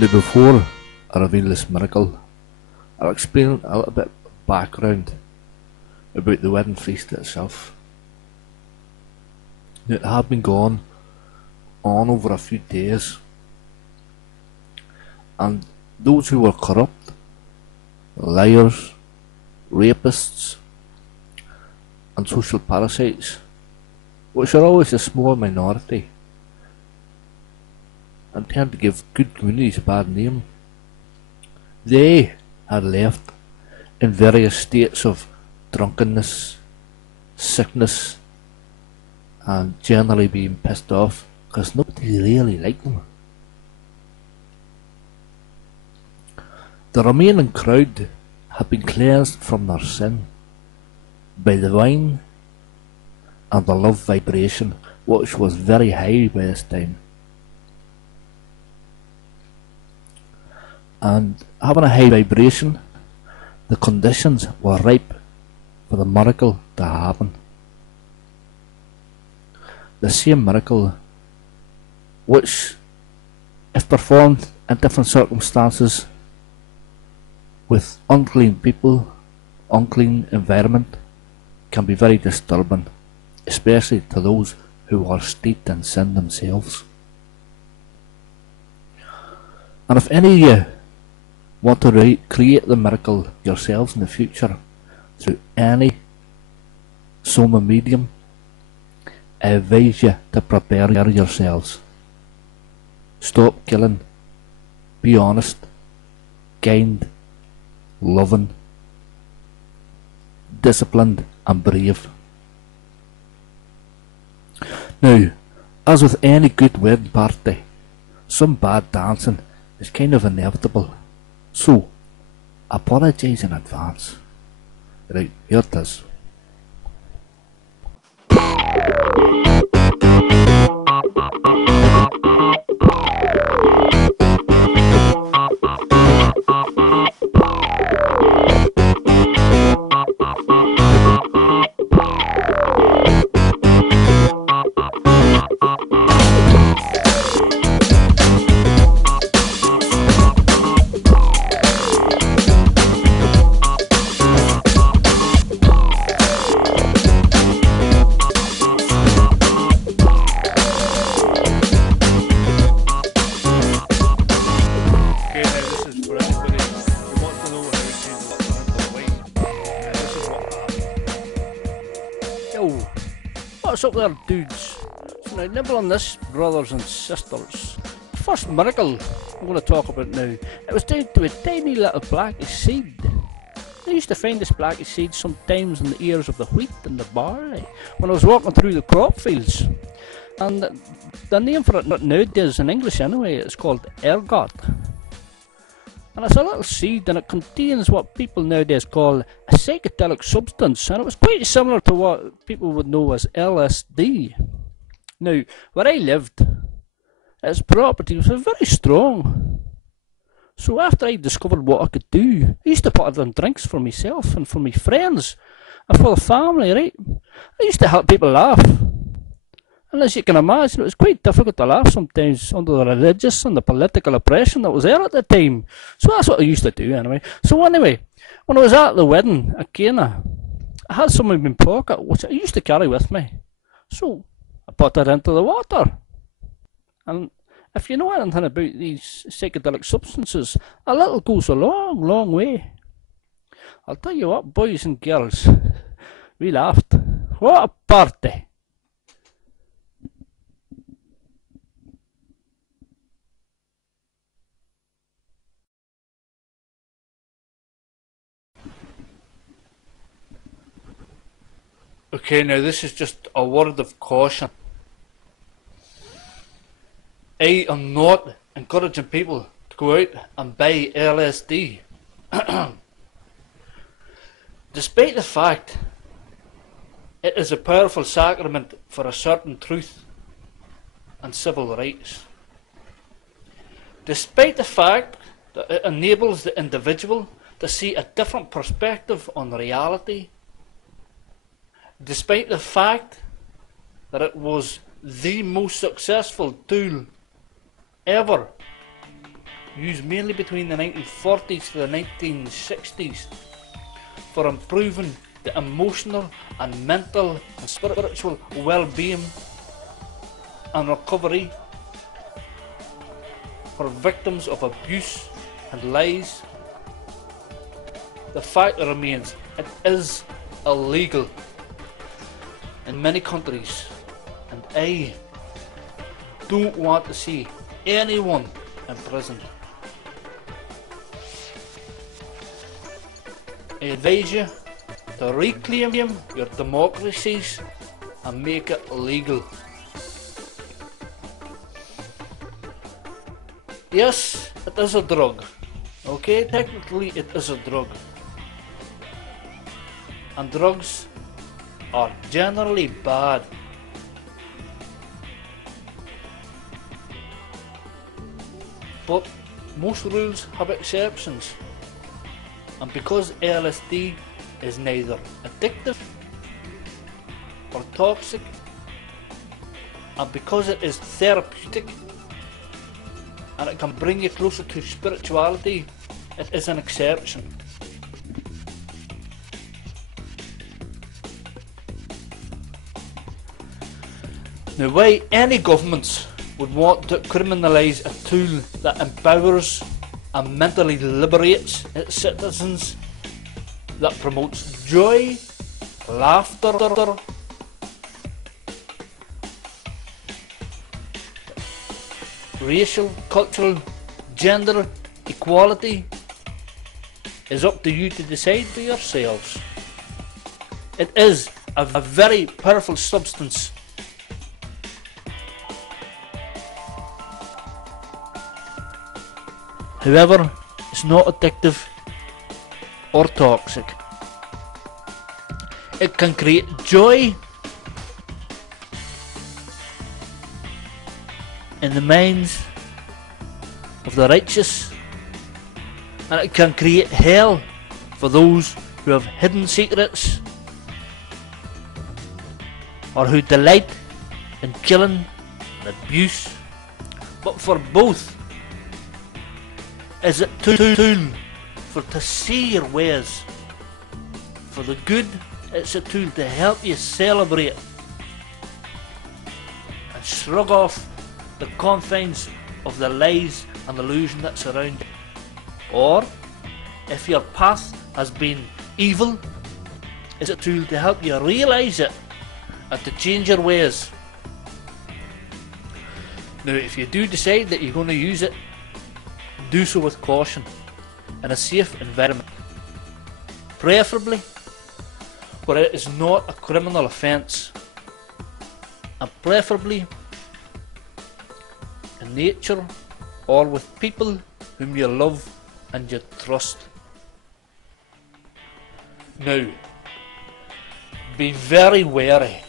Now before I reveal this miracle, I'll explain a little bit of background about the wedding feast itself. Now it had been going on over a few days, and those who were corrupt, liars, rapists and social parasites, which are always a small minority and tend to give good communities a bad name, they had left in various states of drunkenness, sickness and generally being pissed off because nobody really liked them. The remaining crowd had been cleansed from their sin by the wine and the love vibration, which was very high by this time. And having a high vibration, the conditions were ripe for the miracle to happen. The same miracle which, if performed in different circumstances, with unclean people, unclean environment, can be very disturbing, especially to those who are steeped in sin themselves. And if any of you want to create the miracle yourselves in the future through any soma medium, I advise you to prepare yourselves. Stop killing, be honest, kind, loving, disciplined and brave. Now, as with any good wedding party, some bad dancing is kind of inevitable, so apologise in advance. Right, here it is. What's up there, dudes? So now, nibble on this, brothers and sisters. The first miracle I'm going to talk about now, it was down to a tiny little blackish seed. I used to find this blackish seed sometimes in the ears of the wheat and the barley when I was walking through the crop fields. And the name for it nowadays, in English anyway, it's called ergot. And it's a little seed, and it contains what people nowadays call a psychedelic substance, and it was quite similar to what people would know as LSD. Now, where I lived, its properties were very strong. So after I discovered what I could do, I used to put it in drinks for myself and for my friends and for the family, right? I used to help people laugh. And as you can imagine, it was quite difficult to laugh sometimes under the religious and the political oppression that was there at the time. So that's what I used to do anyway. So anyway, when I was at the wedding at Cana, I had some in my pocket which I used to carry with me. So I put it into the water. And if you know anything about these psychedelic substances, a little goes a long, long way. I'll tell you what, boys and girls, we laughed. What a party! Okay, now this is just a word of caution. I am not encouraging people to go out and buy LSD. Despite the fact it is a powerful sacrament for a certain truth and civil rights. Despite the fact that it enables the individual to see a different perspective on reality, despite the fact that it was the most successful tool ever used mainly between the 1940s to the 1960s for improving the emotional and mental and spiritual well-being and recovery for victims of abuse and lies. The fact remains, it is illegal in many countries, and I don't want to see anyone imprisoned. I advise you to reclaim your democracies and make it legal. Yes, it is a drug. Okay, technically it is a drug. And drugs are generally bad. But most rules have exceptions. And because LSD is neither addictive or toxic, and because it is therapeutic and it can bring you closer to spirituality, it is an exception. Now, why any governments would want to criminalise a tool that empowers and mentally liberates its citizens, that promotes joy, laughter, racial, cultural, gender equality, is up to you to decide for yourselves. It is a very powerful substance. However, it's not addictive or toxic. It can create joy in the minds of the righteous, and it can create hell for those who have hidden secrets or who delight in killing and abuse. But for both, is it a tool for to see your ways? For the good, it's a tool to help you celebrate and shrug off the confines of the lies and illusion that surround you. Or, if your path has been evil, is it a tool to help you realise it and to change your ways? Now, if you do decide that you're going to use it, do so with caution in a safe environment, preferably where it is not a criminal offence, and preferably in nature or with people whom you love and you trust. Now, be very wary,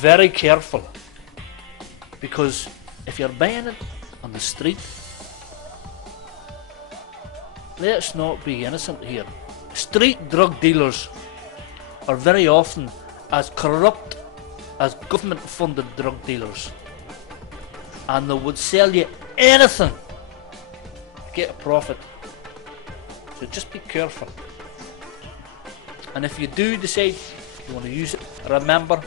very careful, because if you're buying it on the street, let's not be innocent here. Street drug dealers are very often as corrupt as government funded drug dealers, and they would sell you anything to get a profit. So just be careful. And if you do decide you want to use it, remember,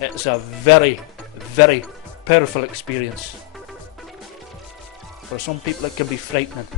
it's a very, very powerful experience. For some people it can be frightening.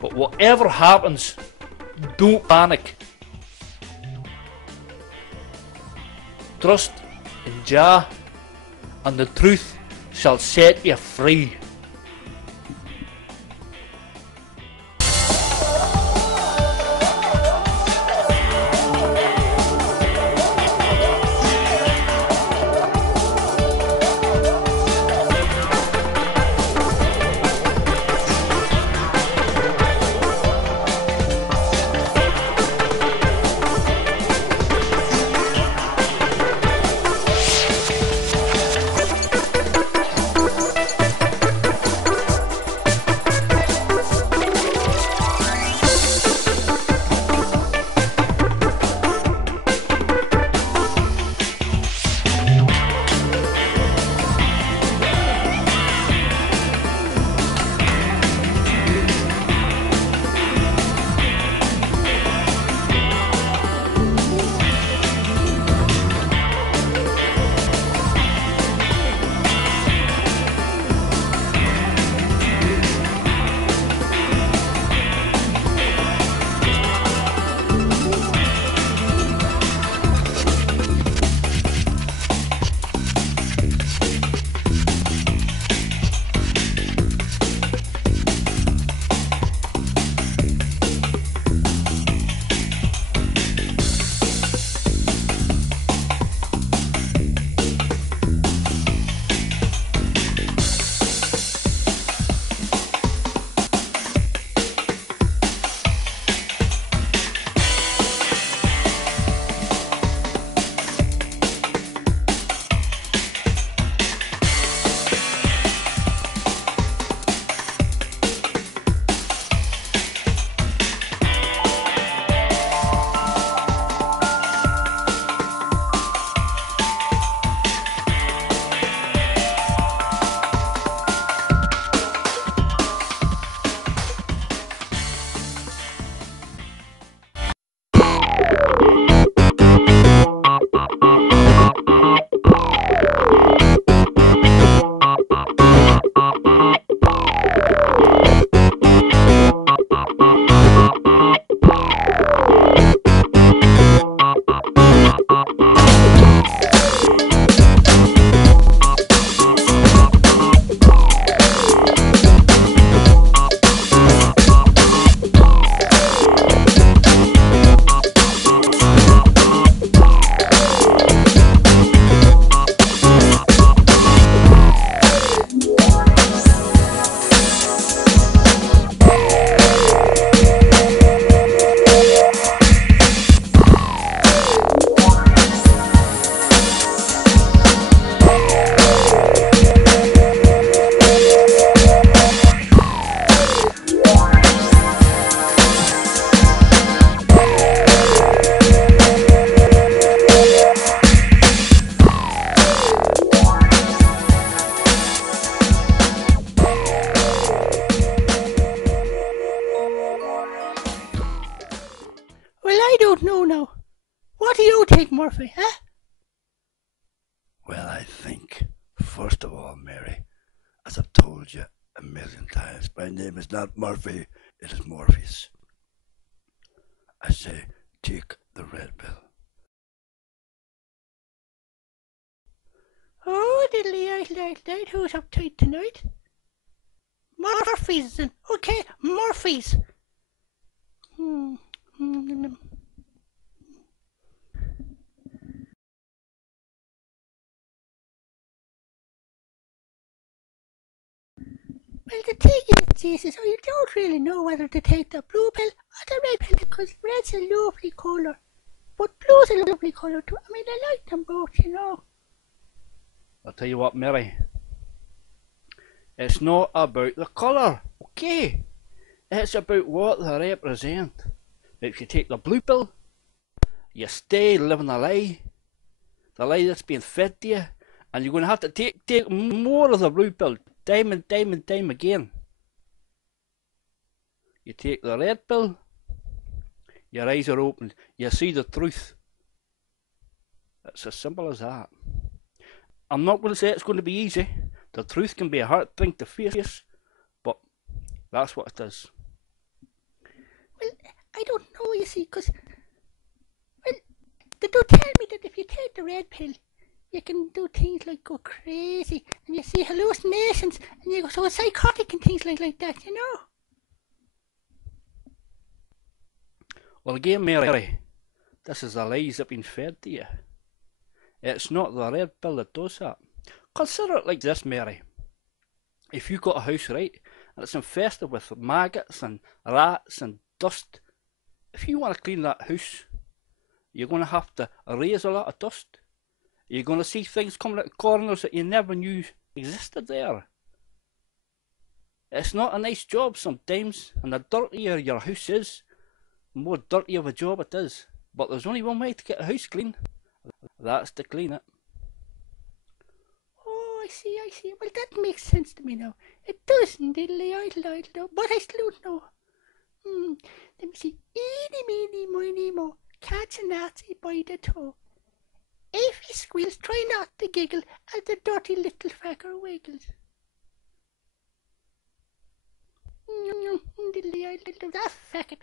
But whatever happens, don't panic. Trust in Jah, and the truth shall set you free. first of all, Mary, as I've told you a million times, my name is not Murphy, it is Morpheus. I say, take the red pill. Oh, diddly, who's uptight tonight? Murphy's, okay, Murphy's. Well, the thing is, you don't really know whether to take the blue pill or the red pill, because red's a lovely colour, but blue's a lovely colour too. I mean, I like them both, you know. I'll tell you what, Mary. It's not about the colour, okay? It's about what they represent. If you take the blue pill, you stay living a lie. The lie that's being fed to you. And you're going to have to take more of the blue pill, time and time again. You take the red pill, your eyes are opened, you see the truth. It's as simple as that. I'm not going to say it's going to be easy. The truth can be a hard thing to face, but that's what it is. Well, I don't know, you see, because, well, they do tell me that if you take the red pill, you can do things like go crazy, and you see hallucinations, and you go so psychotic and things like that, you know. Well, again, Mary, this is the lies that have been fed to you. It's not the red pill that does that. Consider it like this, Mary. If you've got a house, right, and it's infested with maggots and rats and dust, if you want to clean that house, you're going to have to erase a lot of dust. You're going to see things coming out of corners that you never knew existed there. It's not a nice job sometimes, and the dirtier your house is, the more dirty of a job it is. But there's only one way to get a house clean. That's to clean it. Oh, I see. Well, that makes sense to me now. It does, diddly, idle, but I still don't know. Let me see. Eeny, meeny, miny, mo, catch a Nazi by the toe. If he squeals, try not to giggle as the dirty little fecker wiggles. Diddly, idle, that fecket.